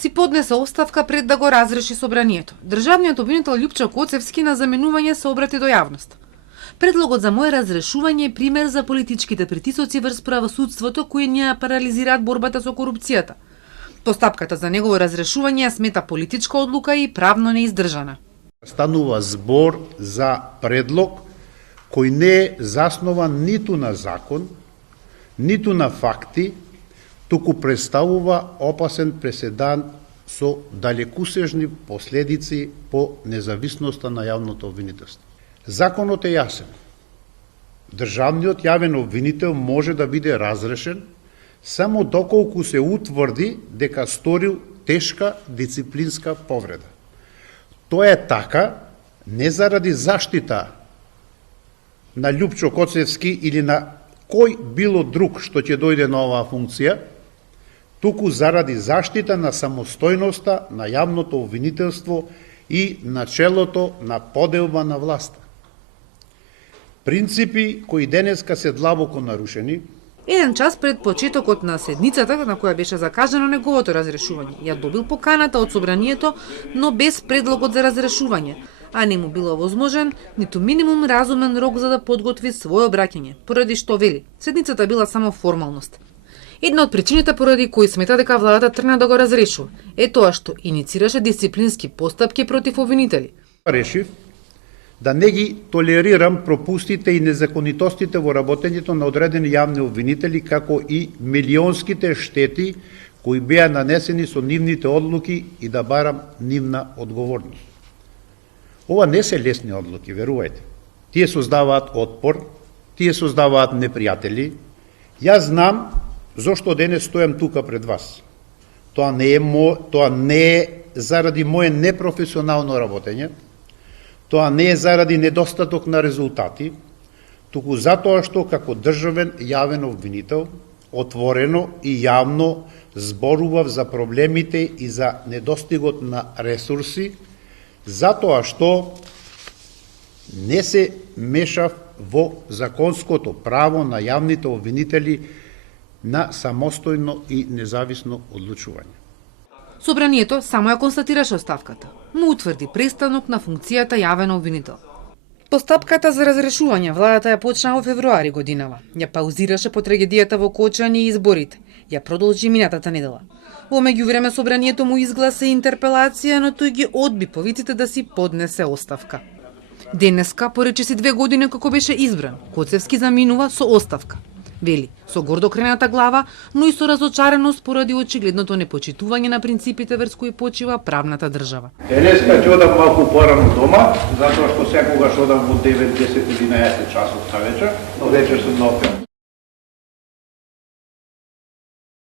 си поднесе оставка пред да го разреши собранието. Државниот обвинител Љупчо Коцевски на заменување се обрати до јавност. Предлогот за моје разрешување е пример за политичките притисоци врз правосудството кои ја парализираат борбата со корупцијата. Постапката за негово разрешување ја смета политичка одлука и правно неиздржана. Станува збор за предлог кој не е заснован ниту на закон, ниту на факти, туку представува опасен преседан со далекусежни последици по независноста на јавното обвинителство. Законот е јасен. Државниот јавен обвинител може да биде разрешен само доколку се утврди дека сторил тешка дисциплинска повреда. Тоа е така не заради заштита на Љупчо Коцевски или на кој било друг што ќе дојде на оваа функција, туку заради заштита на самостојноста на јавното обвинителство и начелото на поделба на власта. Принципи кои денеска се длабоко нарушени. Еден час пред почетокот на седницата на која беше закажано неговото разрешување, ја добил поканата од собранието, но без предлогот за разрешување, а не му било возможен ниту минимум разумен рок за да подготви своје обраќање, поради што вели, седницата била само формалност. Една од причините поради кои смета дека владата тргна да го разрешува е тоа што иницираше дисциплински постапки против обвинители. Решив да не ги толерирам пропустите и незаконитостите во работењето на одредени јавни обвинители, како и милионските штети кои беа нанесени со нивните одлуки и да барам нивна одговорност. Ова не се лесни одлуки, верувајте. Тие создаваат отпор, тие создаваат непријатели. Јас знам зошто денес стојам тука пред вас. Тоа не е заради моје непрофесионално работење, тоа не е заради недостаток на резултати, туку затоа што како државен јавен обвинител отворено и јавно зборував за проблемите и за недостигот на ресурси, затоа што не се мешав во законското право на јавните обвинители на самостојно и независно одлучување. Собранието само ја констатираше оставката, му утврди престанок на функцијата јавен обвинител. Постапката за разрешување владата ја почна во февруари годинава. Ја паузираше по трагедијата во Кочани и изборите. Ја продолжи минатата недела. Во меѓувреме собранието му изгласа интерпелација, но тој ги одби повиците да си поднесе оставка. Денеска, порече си 2 години како беше избран, Коцевски заминува со оставка. Вели, со гордо кренета глава, но и со разочареност поради очигледното непочитување на принципите врз кои почива правната држава. Денеска ќе одам малку порано дома, затоа што секогаш одам во 9, 10, 11 часот на вечер, но вечер сум на опет.